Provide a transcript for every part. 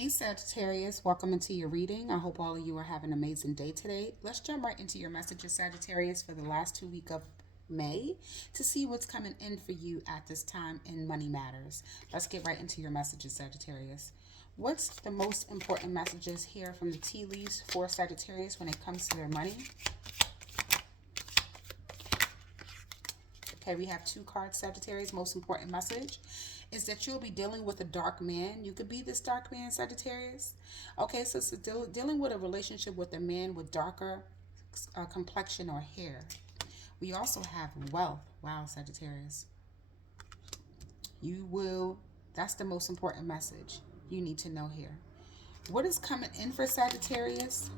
Hey Sagittarius, welcome into your reading. I hope all of you are having an amazing day today. Let's jump right into your messages, Sagittarius, for the last 2 weeks of May to see what's coming in for you at this time in Money Matters. Let's get right into your messages, Sagittarius. What's the most important messages here from the tea leaves for Sagittarius when it comes to their money? Okay, we have two cards, Sagittarius. Most important message is that you'll be dealing with a dark man. You could be this dark man, Sagittarius. Okay, so it's dealing with a relationship with a man with darker complexion or hair. We also have wealth. Wow, Sagittarius. You will, that's the most important message you need to know here. What is coming in for Sagittarius?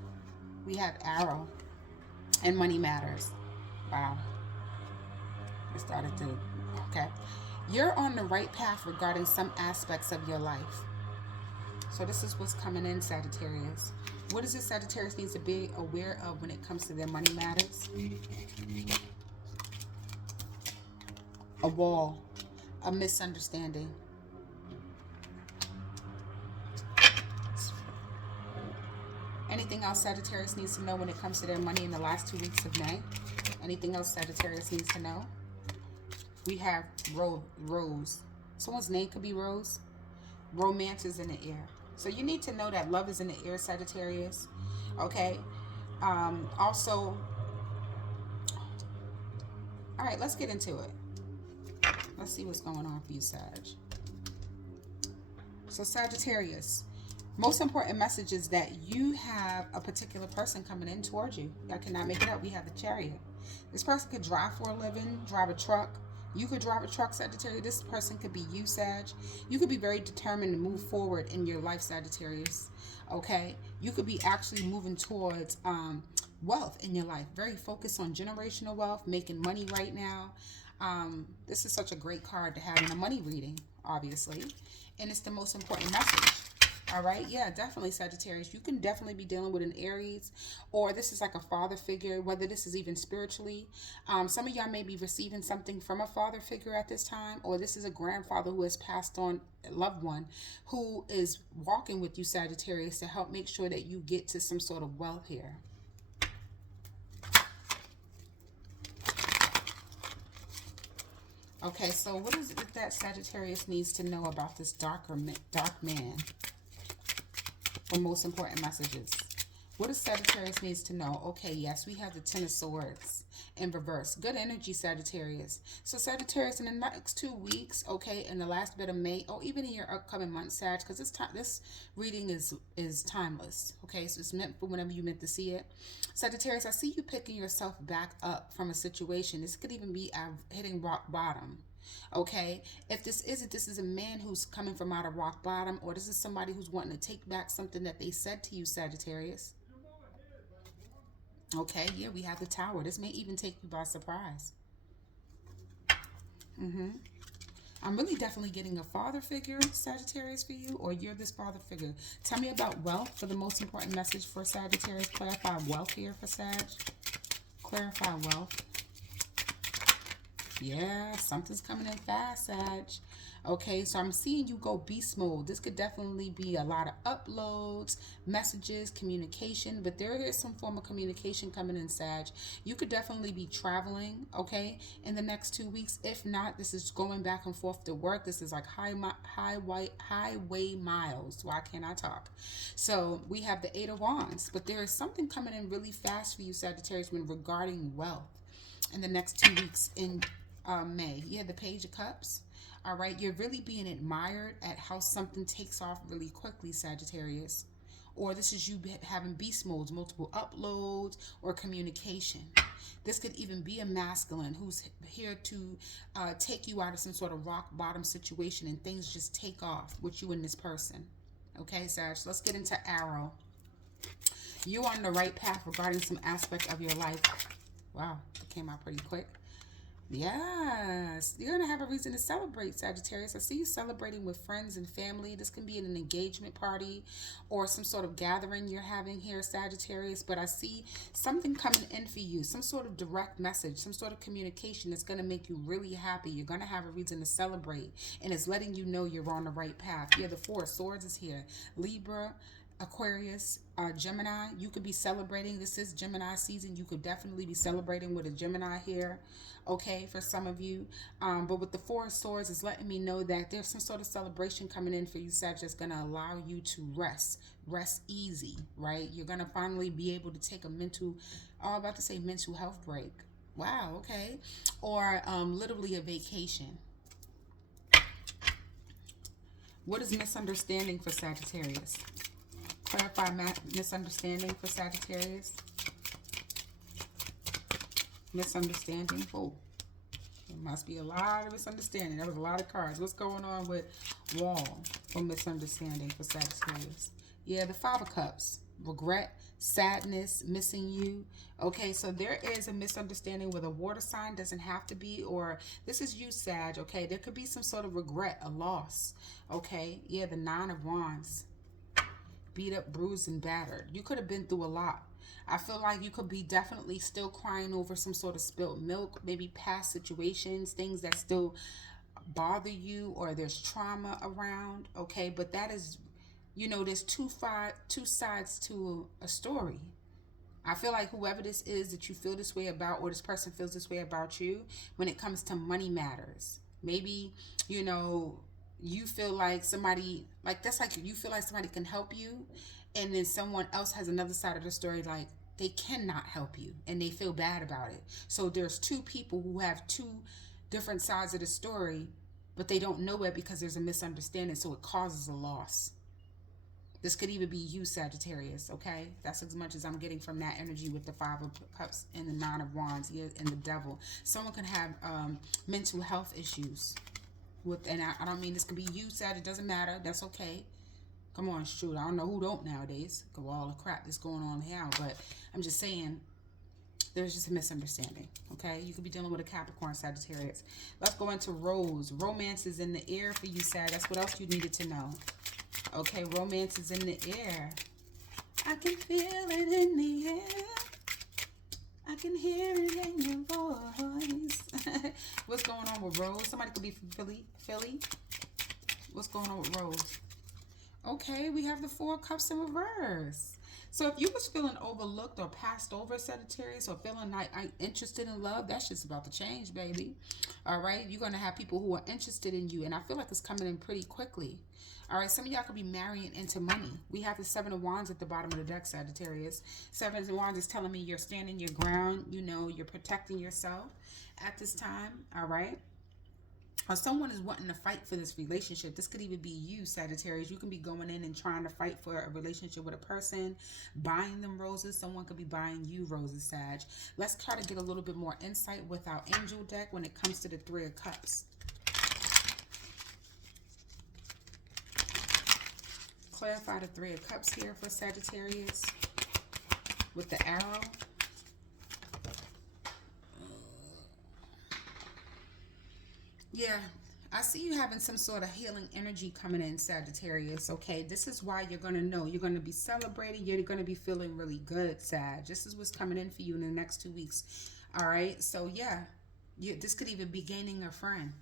We have arrow and money matters. Wow. It started to, okay. You're on the right path regarding some aspects of your life. So this is what's coming in, Sagittarius. What does this Sagittarius needs to be aware of when it comes to their money matters? A wall, a misunderstanding. Anything else Sagittarius needs to know when it comes to their money in the last 2 weeks of May? Anything else Sagittarius needs to know? We have Rose. Someone's name could be Rose. Romance is in the air. So you need to know that love is in the air, Sagittarius. Okay. Also, all right, let's get into it. Let's see what's going on for you, Sag. So Sagittarius, most important message is that you have a particular person coming in towards you. I cannot make it up. We have the Chariot. This person could drive for a living, drive a truck. You could drive a truck, Sagittarius. This person could be you, Sag. You could be very determined to move forward in your life, Sagittarius. Okay? You could be actually moving towards wealth in your life. Very focused on generational wealth, making money right now. This is such a great card to have in a money reading, obviously. And it's the most important message. All right, yeah, definitely, Sagittarius. You can definitely be dealing with an Aries, or this is like a father figure, whether this is even spiritually. Some of y'all may be receiving something from a father figure at this time, or this is a grandfather who has passed on, a loved one, who is walking with you, Sagittarius, to help make sure that you get to some sort of wealth here. Okay, so what is it that Sagittarius needs to know about this dark man? For most important messages. What does Sagittarius needs to know? Okay, yes, we have the Ten of Swords in reverse. Good energy, Sagittarius. So Sagittarius, in the next 2 weeks, okay, in the last bit of May, or even in your upcoming month, Sag, because this reading is timeless. Okay, so it's meant for whenever you meant to see it. Sagittarius, I see you picking yourself back up from a situation. This could even be hitting rock bottom. Okay, if this is a man who's coming from out of rock bottom, or this is somebody who's wanting to take back something that they said to you, Sagittarius. Okay, yeah, we have the Tower. This may even take you by surprise. I'm really definitely getting a father figure, Sagittarius, for you, or you're this father figure. Tell me about wealth for the most important message for Sagittarius. Clarify wealth here for Sag. Clarify wealth. Yeah, something's coming in fast, Sag. Okay, so I'm seeing you go beast mode. This could definitely be a lot of uploads, messages, communication, but there is some form of communication coming in, Sag. You could definitely be traveling, okay, in the next 2 weeks. If not, this is going back and forth to work. This is like highway miles. Why can't I talk? So we have the Eight of Wands, but there is something coming in really fast for you, Sagittarius, when regarding wealth in the next 2 weeks in May. Yeah, the Page of Cups. All right, you're really being admired at how something takes off really quickly, Sagittarius. Or this is you having beast modes, multiple uploads, or communication. This could even be a masculine who's here to take you out of some sort of rock bottom situation and things just take off with you and this person. Okay, Sag, let's get into Arrow. You're on the right path regarding some aspect of your life. Wow, it came out pretty quick. Yes, you're going to have a reason to celebrate, Sagittarius. I see you celebrating with friends and family. This can be an engagement party or some sort of gathering you're having here, Sagittarius. But I see something coming in for you, some sort of direct message, some sort of communication that's going to make you really happy. You're going to have a reason to celebrate, and it's letting you know you're on the right path. Yeah, the Four of Swords is here. Libra, Aquarius, Gemini, you could be celebrating. This is Gemini season. You could definitely be celebrating with a Gemini here, okay, for some of you. But with the Four of Swords, it's letting me know that there's some sort of celebration coming in for you, Sag, that's going to allow you to rest easy, right? You're going to finally be able to take a mental, I'm about to say mental health break. Wow, okay. Or literally a vacation. What is misunderstanding for Sagittarius? Clarify misunderstanding for Sagittarius. Misunderstanding. Oh, there must be a lot of misunderstanding. That was a lot of cards. What's going on with wall for misunderstanding for Sagittarius? Yeah, the Five of Cups. Regret, sadness, missing you. Okay, so there is a misunderstanding with a water sign. Doesn't have to be, or this is you, Sag. Okay, there could be some sort of regret, a loss. Okay, yeah, the Nine of Wands. Beat up, bruised, and battered. You could have been through a lot. I feel like you could be definitely still crying over some sort of spilled milk, maybe past situations, things that still bother you, or there's trauma around, okay? But that is, you know, there's two sides to a story. I feel like whoever this is that you feel this way about, or this person feels this way about you, when it comes to money matters. Maybe, you know, you feel like somebody, like that's like you feel like somebody can help you, and then someone else has another side of the story, like they cannot help you and they feel bad about it. So there's two people who have two different sides of the story, but they don't know it because there's a misunderstanding, so it causes a loss. This could even be you, Sagittarius, okay? That's as much as I'm getting from that energy with the Five of Cups and the Nine of Wands, yeah, and the Devil. Someone can have mental health issues. And I don't mean this could be you, Sag. It doesn't matter. That's okay. Come on, shoot. I don't know who don't nowadays. Go all the crap that's going on now. But I'm just saying, there's just a misunderstanding, okay? You could be dealing with a Capricorn, Sagittarius. Let's go into Rose. Romance is in the air for you, Sag. That's what else you needed to know. Okay, romance is in the air. I can feel it in the air. I can hear it in your voice. What's going on with Rose? Somebody could be from Philly. What's going on with Rose? Okay, we have the Four of Cups in reverse. So if you was feeling overlooked or passed over, Sagittarius, or feeling like I'm interested in love, that's just about to change, baby. All right, you're going to have people who are interested in you, and I feel like it's coming in pretty quickly. All right, some of y'all could be marrying into money. We have the Seven of Wands at the bottom of the deck, Sagittarius. Seven of Wands is telling me you're standing your ground. You know, you're protecting yourself at this time, all right? Or someone is wanting to fight for this relationship. This could even be you, Sagittarius. You can be going in and trying to fight for a relationship with a person, buying them roses. Someone could be buying you roses, Sag. Let's try to get a little bit more insight with our angel deck when it comes to the Three of Cups. Clarify the Three of Cups here for Sagittarius with the arrow. Yeah, I see you having some sort of healing energy coming in, Sagittarius, okay? This is why you're going to know. You're going to be celebrating. You're going to be feeling really good, Sag. This is what's coming in for you in the next 2 weeks, all right? So, yeah, this could even be gaining a friend.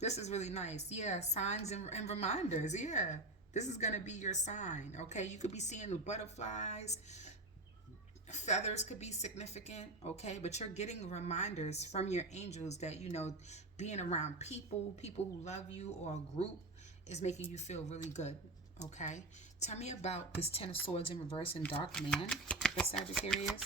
This is really nice. Yeah, signs and reminders, yeah. This is going to be your sign, okay? You could be seeing the butterflies. Feathers could be significant, okay? But you're getting reminders from your angels that, you know, being around people who love you, or a group is making you feel really good, okay? Tell me about this Ten of Swords in reverse and Dark Man for Sagittarius.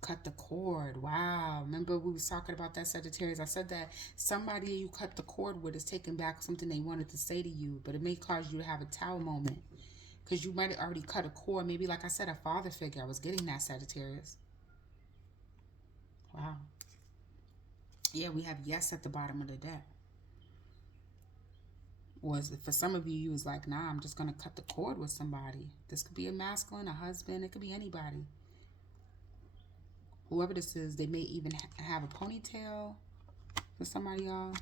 Cut the cord. Wow. Remember we was talking about that, Sagittarius? I said that somebody you cut the cord with is taking back something they wanted to say to you, but it may cause you to have a tower moment because you might have already cut a cord. Maybe, like I said, a father figure. I was getting that, Sagittarius. Wow. Yeah, we have yes at the bottom of the deck. Was for some of you, you was like, nah, I'm just going to cut the cord with somebody. This could be a masculine, a husband. It could be anybody. Whoever this is, they may even have a ponytail for somebody, y'all.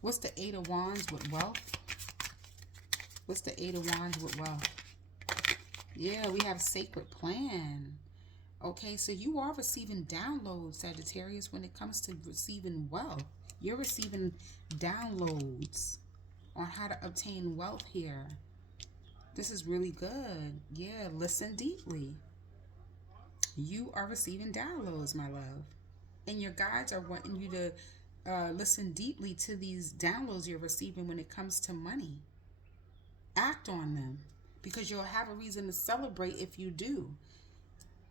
What's the Eight of Wands with wealth? What's the Eight of Wands with wealth? Yeah, we have sacred plan. Okay, so you are receiving downloads, Sagittarius, when it comes to receiving wealth. You're receiving downloads on how to obtain wealth here. This is really good. Yeah, listen deeply. You are receiving downloads, my love. And your guides are wanting you to listen deeply to these downloads you're receiving when it comes to money. Act on them, because you'll have a reason to celebrate if you do.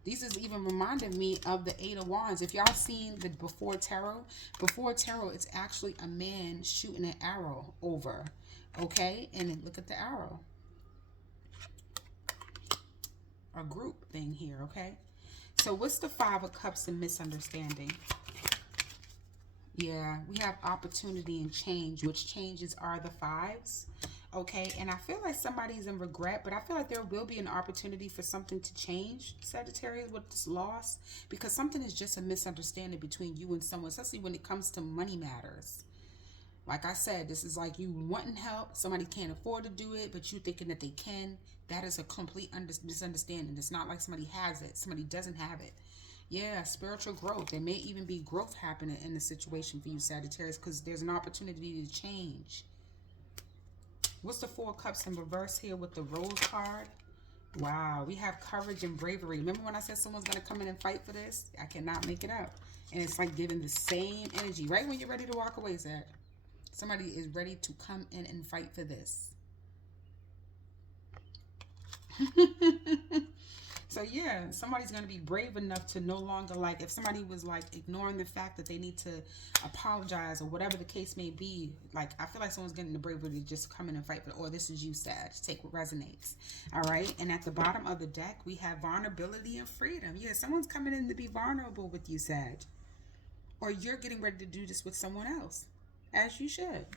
These is even reminding me of the Eight of Wands. If y'all seen the before tarot, it's actually a man shooting an arrow over. Okay? And then look at the arrow. A group thing here, okay? So what's the Five of Cups and misunderstanding? Yeah, we have opportunity and change, which changes are the fives. Okay, and I feel like somebody's in regret, but I feel like there will be an opportunity for something to change, Sagittarius, with this loss, because something is just a misunderstanding between you and someone, especially when it comes to money matters. Like I said, this is like you wanting help, somebody can't afford to do it, but you thinking that they can. That is a complete misunderstanding. It's not like somebody has it, somebody doesn't have it. Yeah, spiritual growth. There may even be growth happening in the situation for you, Sagittarius, because there's an opportunity to change. What's the Four of Cups in reverse here with the Rose card? Wow, we have courage and bravery. Remember when I said someone's going to come in and fight for this? I cannot make it up. And it's like giving the same energy. Right when you're ready to walk away, Zach. Somebody is ready to come in and fight for this. So yeah, somebody's going to be brave enough to no longer, like, if somebody was like ignoring the fact that they need to apologize or whatever the case may be, like, I feel like someone's getting the bravery to just come in and fight for it. Or this is you, Sag. Take what resonates. All right. And at the bottom of the deck, we have vulnerability and freedom. Yeah, someone's coming in to be vulnerable with you, Sag. Or you're getting ready to do this with someone else, as you should.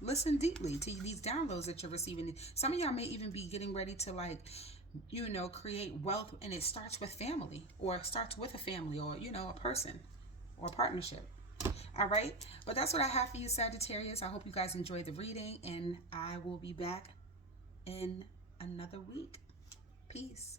Listen deeply to these downloads that you're receiving. Some of y'all may even be getting ready to, like, you know, create wealth, and it starts with family, or it starts with a family, or, you know, a person or a partnership. All right, but that's what I have for you, Sagittarius. I hope you guys enjoyed the reading, and I will be back in another week. Peace.